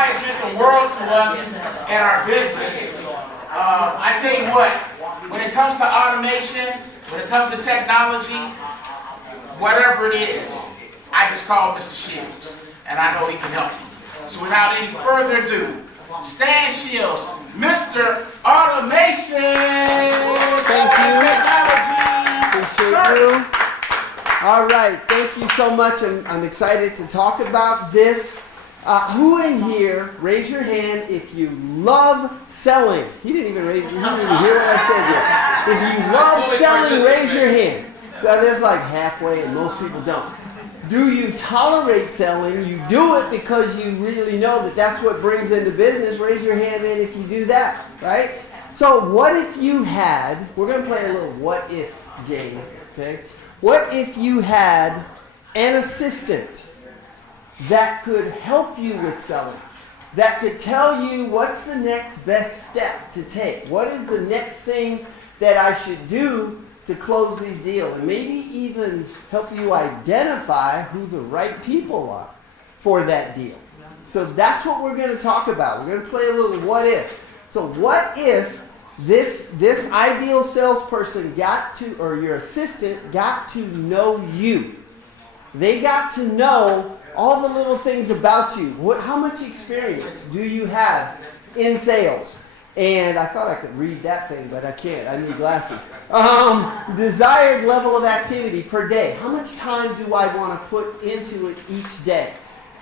AI has meant the world to us in our business. I tell you what, when it comes to automation, when it comes to technology, whatever it is, I just call Mr. Shields, and I know he can help you. So without any further ado, Stan Shields, Mr. Automation. Thank you. Technology. Appreciate you. All right, thank you so much. I'm excited to talk about this. Who in here, raise your hand if you love selling. He didn't even hear what I said yet. If you love selling, raise your hand. So there's like halfway and most people don't. Do you tolerate selling? You do it because you really know that that's what brings into business. Raise your hand in if you do that, right? So what if you had, we're going to play a little what if game, okay? What if you had an assistant that could help you with selling, that could tell you what's the next best step to take? What is the next thing that I should do to close these deals? And maybe even help you identify who the right people are for that deal. So that's what we're going to talk about. We're going to play a little what if. So what if this ideal salesperson got to, or your assistant got to know you? They got to know all the little things about you. How much experience do you have in sales? And I thought I could read that thing, but I can't. I need glasses. Desired level of activity per day. How much time do I want to put into it each day?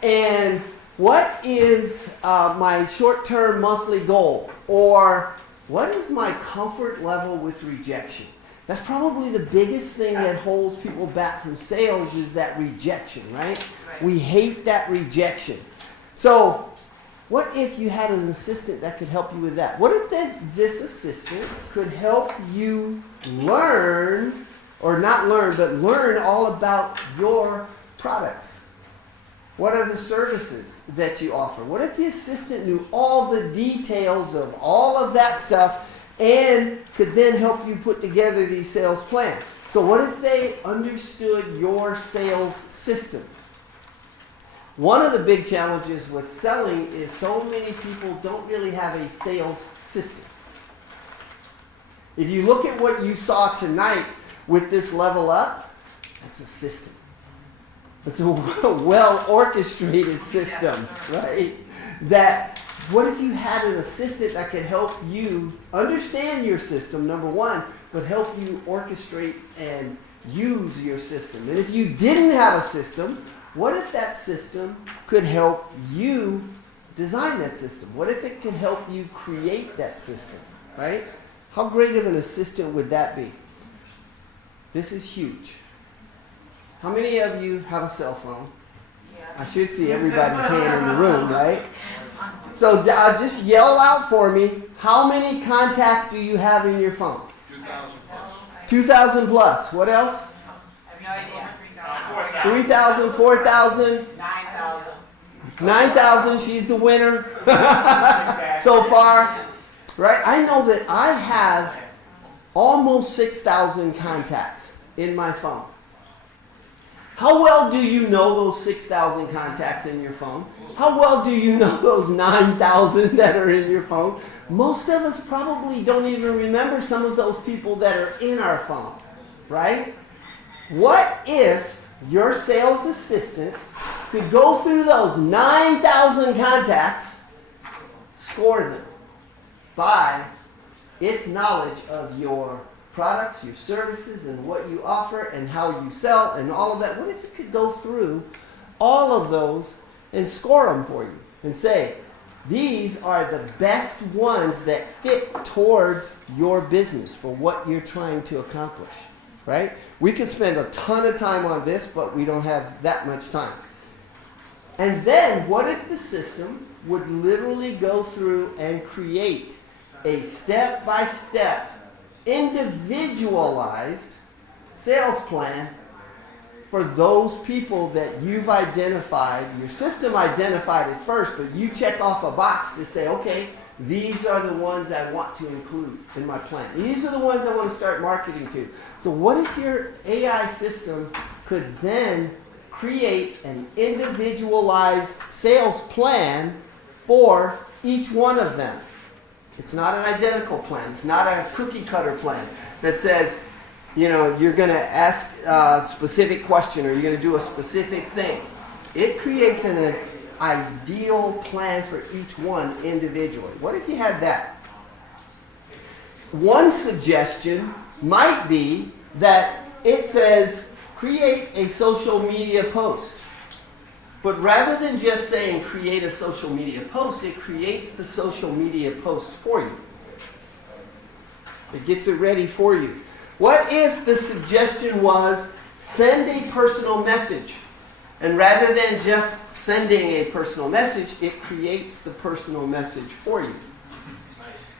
And what is my short-term monthly goal? Or what is my comfort level with rejection? That's probably the biggest thing that holds people back from sales is that rejection, right? We hate that rejection. So what if you had an assistant that could help you with that? What if this assistant could help you learn, or not learn, but learn all about your products? What are the services that you offer? What if the assistant knew all the details of all of that stuff and could then help you put together these sales plans? So what if they understood your sales system? One of the big challenges with selling is so many people don't really have a sales system. If you look at what you saw tonight with this level up, that's a system. It's a well-orchestrated system, right? That what if you had an assistant that could help you understand your system, number one, but help you orchestrate and use your system? And if you didn't have a system, what if that system could help you design that system? What if it could help you create that system, right? How great of an assistant would that be? This is huge. How many of you have a cell phone? I should see everybody's hand in the room, right? So just yell out for me, how many contacts do you have in your phone? 2,000 plus. 2,000 plus. What else? 3,000, 4,000? 9,000. 9,000, she's the winner so far. Right? I know that I have almost 6,000 contacts in my phone. How well do you know those 6,000 contacts in your phone? How well do you know those 9,000 that are in your phone? Most of us probably don't even remember some of those people that are in our phone, right? What if your sales assistant could go through those 9,000 contacts, score them by its knowledge of your products, your services, and what you offer, and how you sell, and all of that? What if it could go through all of those and score them for you and say, these are the best ones that fit towards your business for what you're trying to accomplish, right? We could spend a ton of time on this, but we don't have that much time. And then what if the system would literally go through and create a step-by-step individualized sales plan for those people that you've identified. Your system identified it first, but you check off a box to say, okay, these are the ones I want to include in my plan. These are the ones I want to start marketing to. So what if your AI system could then create an individualized sales plan for each one of them. It's not an identical plan. It's not a cookie cutter plan that says, you know, you're going to ask a specific question or you're going to do a specific thing. It creates an ideal plan for each one individually. What if you had that? One suggestion might be that it says create a social media post. But rather than just saying create a social media post, it creates the social media post for you. It gets it ready for you. What if the suggestion was send a personal message? And rather than just sending a personal message, it creates the personal message for you. Nice.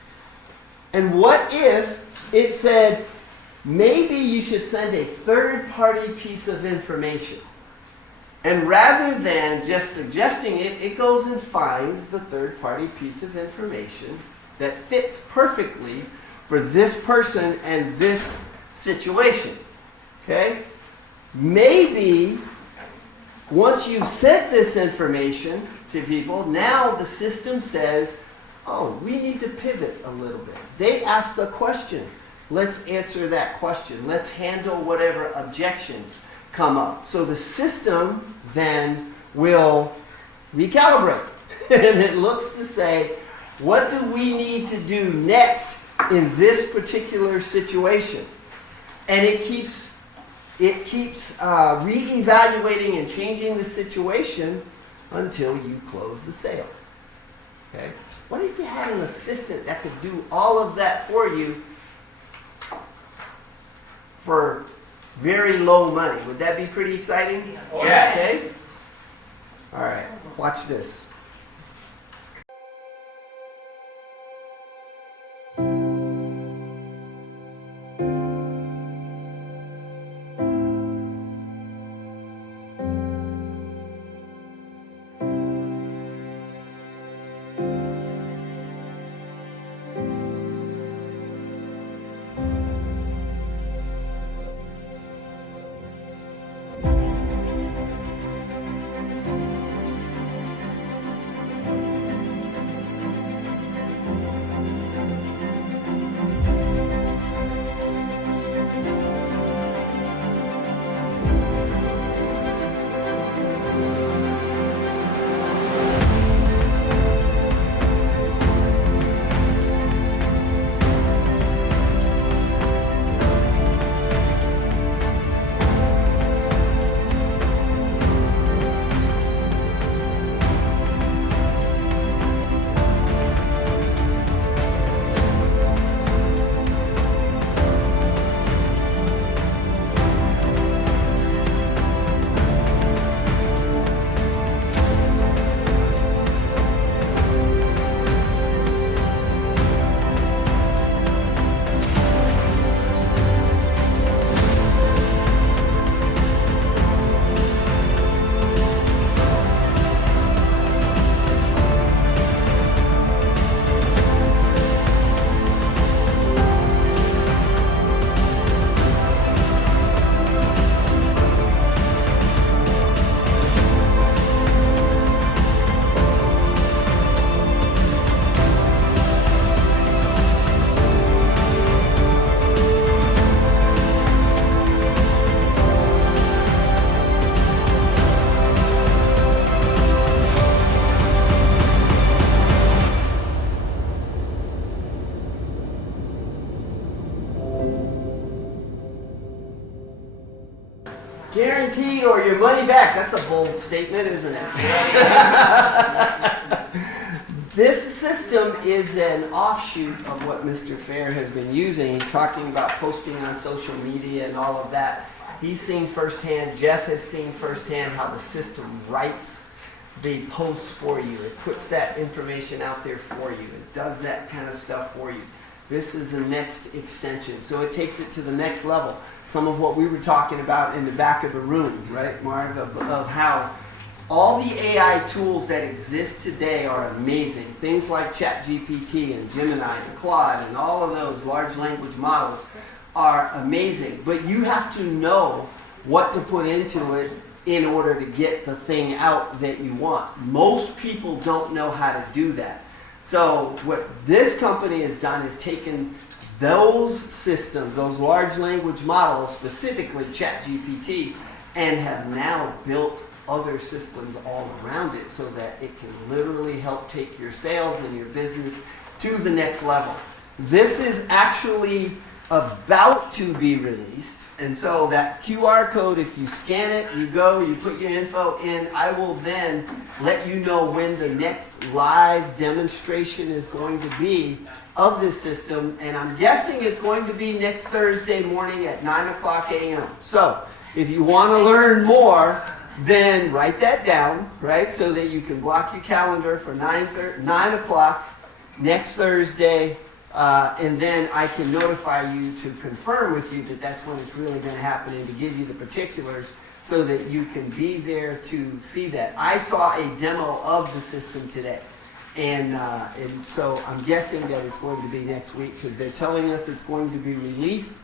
And what if it said, maybe you should send a third-party piece of information? And rather than just suggesting it, it goes and finds the third-party piece of information that fits perfectly for this person and this situation. Okay? Maybe once you've sent this information to people, now the system says, oh, we need to pivot a little bit. They asked the question. Let's answer that question. Let's handle whatever objections come up. So the system then will recalibrate. And it looks to say, what do we need to do next in this particular situation? And it keeps reevaluating and changing the situation until you close the sale. Okay? What if you had an assistant that could do all of that for you for very low money? Would that be pretty exciting? Yes. Okay? All right. Watch this. Guaranteed or your money back. That's a bold statement, isn't it? This system is an offshoot of what Mr. Fair has been using. He's talking about posting on social media and all of that. He's seen firsthand, Jeff has seen firsthand how the system writes the posts for you. It puts that information out there for you. It does that kind of stuff for you. This is the next extension. So it takes it to the next level. Some of what we were talking about in the back of the room, right, Mark, of how all the AI tools that exist today are amazing. Things like ChatGPT and Gemini and Claude and all of those large language models are amazing. But you have to know what to put into it in order to get the thing out that you want. Most people don't know how to do that. So what this company has done is taken those systems, those large language models, specifically ChatGPT, and have now built other systems all around it so that it can literally help take your sales and your business to the next level. This is actually about to be released, and so that QR code, if you scan it, you go, you put your info in, I will then let you know when the next live demonstration is going to be of this system, and I'm guessing it's going to be next Thursday morning at 9 o'clock a.m. So if you want to learn more, then write that down, right, so that you can block your calendar for 9 o'clock next Thursday, and then I can notify you to confirm with you that that's when it's really going to happen and to give you the particulars so that you can be there to see that. I saw a demo of the system today, and so I'm guessing that it's going to be next week because they're telling us it's going to be released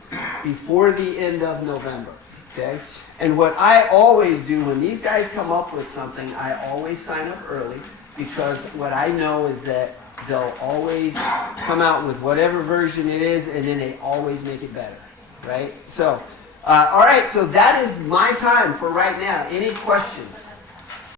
before the end of November. Okay? And what I always do when these guys come up with something, I always sign up early because what I know is that they'll always come out with whatever version it is and then they always make it better, right? So, all right, so that is my time for right now. Any questions?